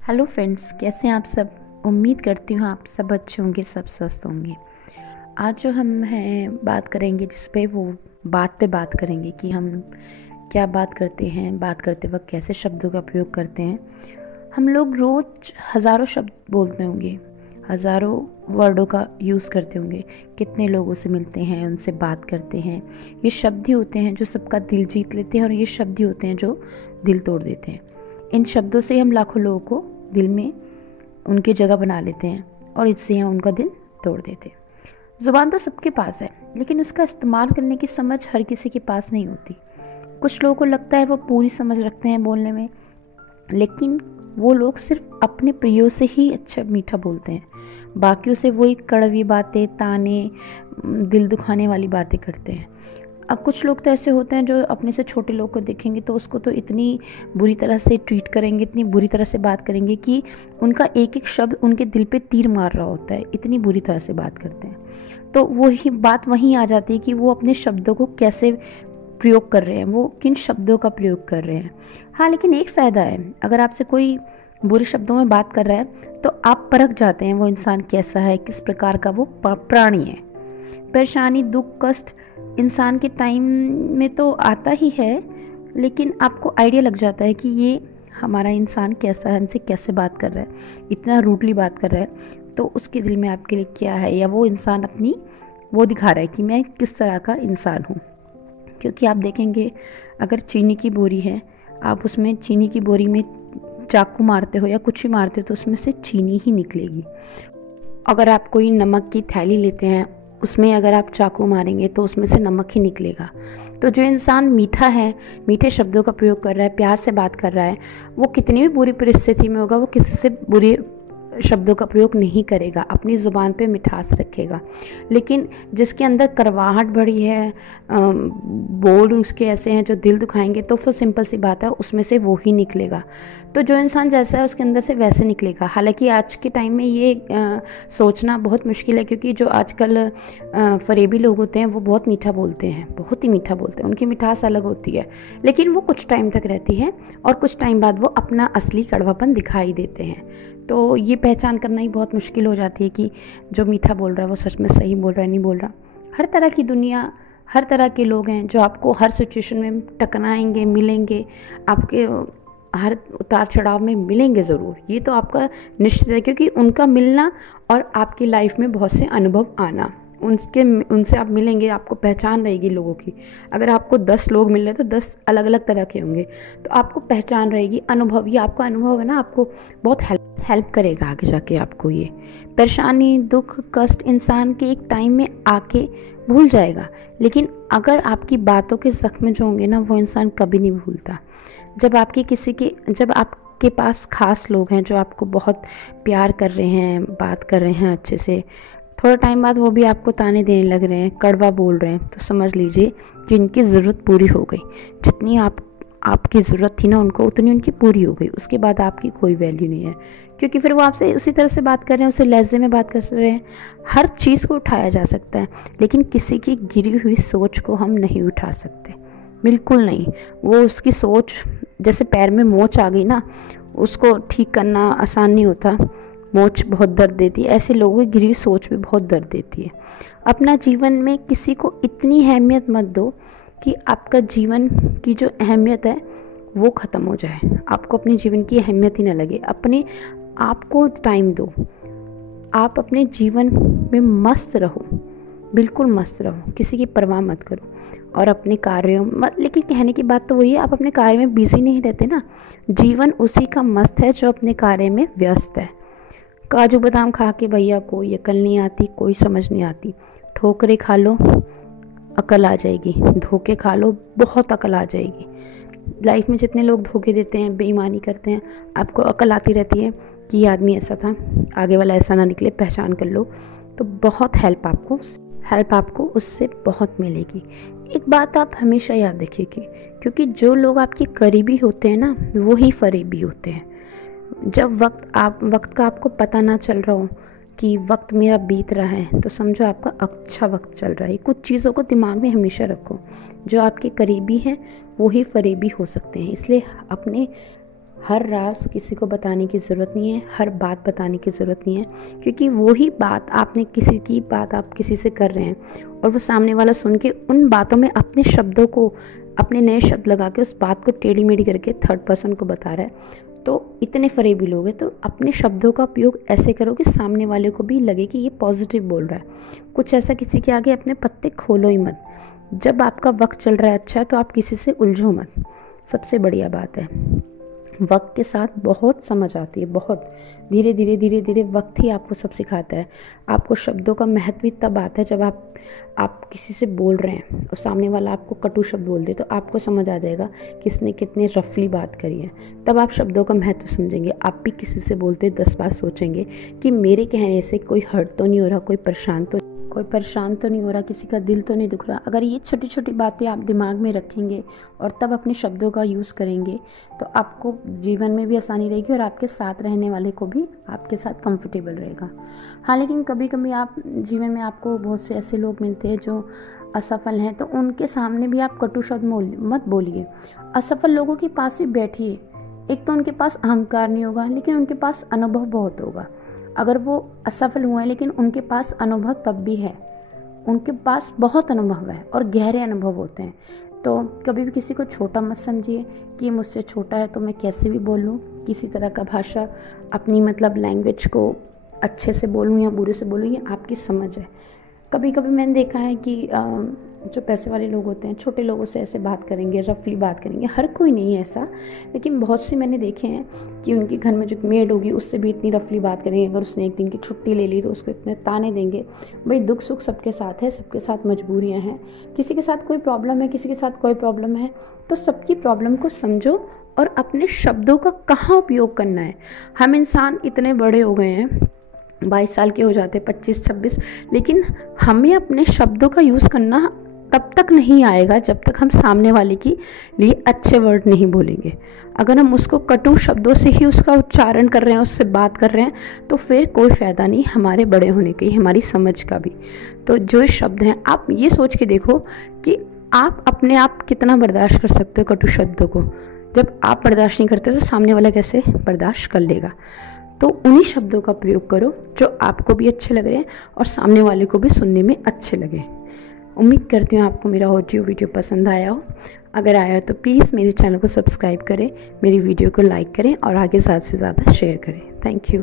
Hello friends, कैसे हैं आप सब। उम्मीद करती हूँ आप सब अच्छे होंगे, सब स्वस्थ होंगे। आज जो हम हैं बात करेंगे जिस पे वो बात पे बात करेंगे कि हम क्या बात करते हैं, बात करते वक्त कैसे शब्दों का प्रयोग करते हैं। हम लोग रोज़ हज़ारों शब्द बोलते होंगे, हज़ारों वर्डों का यूज़ करते होंगे। कितने लोगों से मिलते हैं, उनसे बात करते हैं। ये शब्द ही होते हैं जो सबका दिल जीत लेते हैं और ये शब्द ही होते हैं जो दिल तोड़ देते हैं। इन शब्दों से हम लाखों लोगों को दिल में उनकी जगह बना लेते हैं और इससे हम उनका दिल तोड़ देते हैं। ज़ुबान तो सबके पास है, लेकिन उसका इस्तेमाल करने की समझ हर किसी के पास नहीं होती। कुछ लोगों को लगता है वो पूरी समझ रखते हैं बोलने में, लेकिन वो लोग सिर्फ अपने प्रियों से ही अच्छा मीठा बोलते हैं। बाकियों से वही कड़वी बातें, ताने, दिल दुखाने वाली बातें करते हैं। अब कुछ लोग तो ऐसे होते हैं जो अपने से छोटे लोग को देखेंगे तो उसको तो इतनी बुरी तरह से ट्रीट करेंगे, इतनी बुरी तरह से बात करेंगे कि उनका एक एक शब्द उनके दिल पे तीर मार रहा होता है। इतनी बुरी तरह से बात करते हैं। तो वही बात वहीं आ जाती है कि वो अपने शब्दों को कैसे प्रयोग कर रहे हैं, वो किन शब्दों का प्रयोग कर रहे हैं। हाँ, लेकिन एक फ़ायदा है, अगर आपसे कोई बुरे शब्दों में बात कर रहा है तो आप परख जाते हैं वो इंसान कैसा है, किस प्रकार का वो प्राणी है। परेशानी, दुख, कष्ट इंसान के टाइम में तो आता ही है, लेकिन आपको आइडिया लग जाता है कि ये हमारा इंसान कैसा है, हमसे कैसे बात कर रहा है, इतना रूडली बात कर रहा है तो उसके दिल में आपके लिए क्या है, या वो इंसान अपनी वो दिखा रहा है कि मैं किस तरह का इंसान हूँ। क्योंकि आप देखेंगे, अगर चीनी की बोरी है, आप उसमें चीनी की बोरी में चाकू मारते हो या कुछ भी मारते हो तो उसमें से चीनी ही निकलेगी। अगर आप कोई नमक की थैली लेते हैं, उसमें अगर आप चाकू मारेंगे तो उसमें से नमक ही निकलेगा। तो जो इंसान मीठा है, मीठे शब्दों का प्रयोग कर रहा है, प्यार से बात कर रहा है, वो कितनी भी बुरी परिस्थिति में होगा वो किसी से बुरे शब्दों का प्रयोग नहीं करेगा, अपनी ज़ुबान पे मिठास रखेगा। लेकिन जिसके अंदर करवाहट भरी है, बोल उसके ऐसे हैं जो दिल दुखाएंगे, तो फिर सिंपल सी बात है उसमें से वो ही निकलेगा। तो जो इंसान जैसा है उसके अंदर से वैसे निकलेगा। हालांकि आज के टाइम में ये सोचना बहुत मुश्किल है, क्योंकि जो आजकल फरेबी लोग होते हैं वो बहुत मीठा बोलते हैं, बहुत ही मीठा बोलते हैं, उनकी मिठास अलग होती है, लेकिन वो कुछ टाइम तक रहती है और कुछ टाइम बाद वो अपना असली कड़वापन दिखाई देते हैं। तो ये पहचान करना ही बहुत मुश्किल हो जाती है कि जो मीठा बोल रहा है वो सच में सही बोल रहा है, नहीं बोल रहा। हर तरह की दुनिया, हर तरह के लोग हैं जो आपको हर सिचुएशन में टकराएंगे, मिलेंगे, आपके हर उतार चढ़ाव में मिलेंगे ज़रूर। ये तो आपका निश्चित है, क्योंकि उनका मिलना और आपकी लाइफ में बहुत से अनुभव आना, उनसे आप मिलेंगे, आपको पहचान रहेगी लोगों की। अगर आपको 10 लोग मिल रहे तो 10 अलग अलग तरह के होंगे, तो आपको पहचान रहेगी। अनुभव, ये आपका अनुभव है ना, आपको बहुत हेल्प करेगा आगे जाके। आपको ये परेशानी, दुख, कष्ट इंसान के एक टाइम में आके भूल जाएगा, लेकिन अगर आपकी बातों के जख्म जो होंगे ना, वो इंसान कभी नहीं भूलता। जब आपके पास खास लोग हैं जो आपको बहुत प्यार कर रहे हैं, बात कर रहे हैं अच्छे से, थोड़ा टाइम बाद वो भी आपको ताने देने लग रहे हैं, कड़वा बोल रहे हैं, तो समझ लीजिए कि उनकी ज़रूरत पूरी हो गई। जितनी आपकी ज़रूरत थी ना उनको, उतनी उनकी पूरी हो गई। उसके बाद आपकी कोई वैल्यू नहीं है, क्योंकि फिर वो आपसे उसी तरह से बात कर रहे हैं, उसी लहजे में बात कर रहे हैं। हर चीज़ को उठाया जा सकता है, लेकिन किसी की गिरी हुई सोच को हम नहीं उठा सकते, बिल्कुल नहीं। वो उसकी सोच, जैसे पैर में मोच आ गई ना, उसको ठीक करना आसान नहीं होता, मोच बहुत दर्द देती है। ऐसे लोगों की गिरी सोच भी बहुत दर्द देती है। अपना जीवन में किसी को इतनी अहमियत मत दो कि आपका जीवन की जो अहमियत है वो ख़त्म हो जाए, आपको अपने जीवन की अहमियत ही ना लगे। अपने आप को टाइम दो, आप अपने जीवन में मस्त रहो, बिल्कुल मस्त रहो, किसी की परवाह मत करो और अपने कार्यों मत। लेकिन कहने की बात तो वही है, आप अपने कार्य में बिजी नहीं रहते ना। जीवन उसी का मस्त है जो अपने कार्य में व्यस्त है। काजू बादाम खा के भैया कोई अकल नहीं आती, कोई समझ नहीं आती। ठोकरे खा लो, अकल आ जाएगी। धोखे खा लो, बहुत अकल आ जाएगी। लाइफ में जितने लोग धोखे देते हैं, बेईमानी करते हैं, आपको अकल आती रहती है कि ये आदमी ऐसा था, आगे वाला ऐसा ना निकले, पहचान कर लो। तो बहुत हेल्प आपको उससे बहुत मिलेगी। एक बात आप हमेशा याद रखिएगी, क्योंकि जो लोग आपके करीबी होते हैं ना, वो ही फरेबी होते हैं। जब वक्त का आपको पता ना चल रहा हो कि वक्त मेरा बीत रहा है, तो समझो आपका अच्छा वक्त चल रहा है। कुछ चीज़ों को दिमाग में हमेशा रखो, जो आपके करीबी हैं वो ही फरेबी हो सकते हैं। इसलिए अपने हर राज किसी को बताने की ज़रूरत नहीं है, हर बात बताने की ज़रूरत नहीं है, क्योंकि वही बात आपने किसी की बात आप किसी से कर रहे हैं और वो सामने वाला सुन के उन बातों में अपने शब्दों को, अपने नए शब्द लगा के उस बात को टेढ़ी मेढ़ी करके थर्ड पर्सन को बता रहा है। तो इतने फरेबी लोग हैं, तो अपने शब्दों का उपयोग ऐसे करो कि सामने वाले को भी लगे कि ये पॉजिटिव बोल रहा है। कुछ ऐसा किसी के आगे अपने पत्ते खोलो ही मत। जब आपका वक्त चल रहा है अच्छा, तो आप किसी से उलझो मत, सबसे बढ़िया बात है। वक्त के साथ बहुत समझ आती है, बहुत धीरे धीरे धीरे धीरे वक्त ही आपको सब सिखाता है। आपको शब्दों का महत्व तब आता है जब आप किसी से बोल रहे हैं और सामने वाला आपको कटु शब्द बोल दे, तो आपको समझ आ जाएगा किसने कितने रफली बात करी है। तब आप शब्दों का महत्व समझेंगे। आप भी किसी से बोलते 10 बार सोचेंगे कि मेरे कहने से कोई हर्ट तो नहीं हो रहा, कोई परेशान तो नहीं हो रहा, किसी का दिल तो नहीं दुख रहा। अगर ये छोटी छोटी बातें आप दिमाग में रखेंगे और तब अपने शब्दों का यूज़ करेंगे, तो आपको जीवन में भी आसानी रहेगी और आपके साथ रहने वाले को भी आपके साथ कंफर्टेबल रहेगा। हाँ, लेकिन कभी कभी आप जीवन में आपको बहुत से ऐसे लोग मिलते हैं जो असफल हैं, तो उनके सामने भी आप कटु शब्द मत बोलिए। असफल लोगों के पास भी बैठिए। एक तो उनके पास अहंकार नहीं होगा, लेकिन उनके पास अनुभव बहुत होगा। अगर वो असफल हुए हैं लेकिन उनके पास अनुभव तब भी है, उनके पास बहुत अनुभव है और गहरे अनुभव होते हैं। तो कभी भी किसी को छोटा मत समझिए कि ये मुझसे छोटा है तो मैं कैसे भी बोल लूँ, किसी तरह का भाषा अपनी लैंग्वेज को अच्छे से बोलूँ या बुरे से बोलूँ, ये आपकी समझ है। कभी कभी मैंने देखा है कि जो पैसे वाले लोग होते हैं छोटे लोगों से ऐसे बात करेंगे, रफली बात करेंगे। हर कोई नहीं है ऐसा, लेकिन बहुत से मैंने देखे हैं कि उनके घर में जो मेड होगी उससे भी इतनी रफली बात करेंगे। अगर उसने एक दिन की छुट्टी ले ली तो उसको इतने ताने देंगे। भाई, दुख सुख सबके साथ है, सबके साथ मजबूरियाँ हैं। किसी के साथ कोई प्रॉब्लम है, किसी के साथ कोई प्रॉब्लम है, तो सबकी प्रॉब्लम को समझो और अपने शब्दों का कहाँ उपयोग करना है। हम इंसान इतने बड़े हो गए हैं, 22 साल के हो जाते, 25-26, लेकिन हमें अपने शब्दों का यूज़ करना तब तक नहीं आएगा जब तक हम सामने वाले के लिए अच्छे वर्ड नहीं बोलेंगे। अगर हम उसको कटु शब्दों से ही उसका उच्चारण कर रहे हैं, उससे बात कर रहे हैं, तो फिर कोई फ़ायदा नहीं हमारे बड़े होने का, हमारी समझ का भी। तो जो शब्द हैं, आप ये सोच के देखो कि आप अपने आप कितना बर्दाश्त कर सकते हो कटु शब्दों को। जब आप बर्दाश्त नहीं करते तो सामने वाला कैसे बर्दाश्त कर लेगा। तो उन्हीं शब्दों का प्रयोग करो जो आपको भी अच्छे लग रहे हैं और सामने वाले को भी सुनने में अच्छे लगे। उम्मीद करती हूँ आपको मेरा ऑडियो वीडियो पसंद आया हो। अगर आया हो तो प्लीज़ मेरे चैनल को सब्सक्राइब करें, मेरी वीडियो को लाइक करें और आगे ज़्यादा से ज़्यादा शेयर करें। Thank you.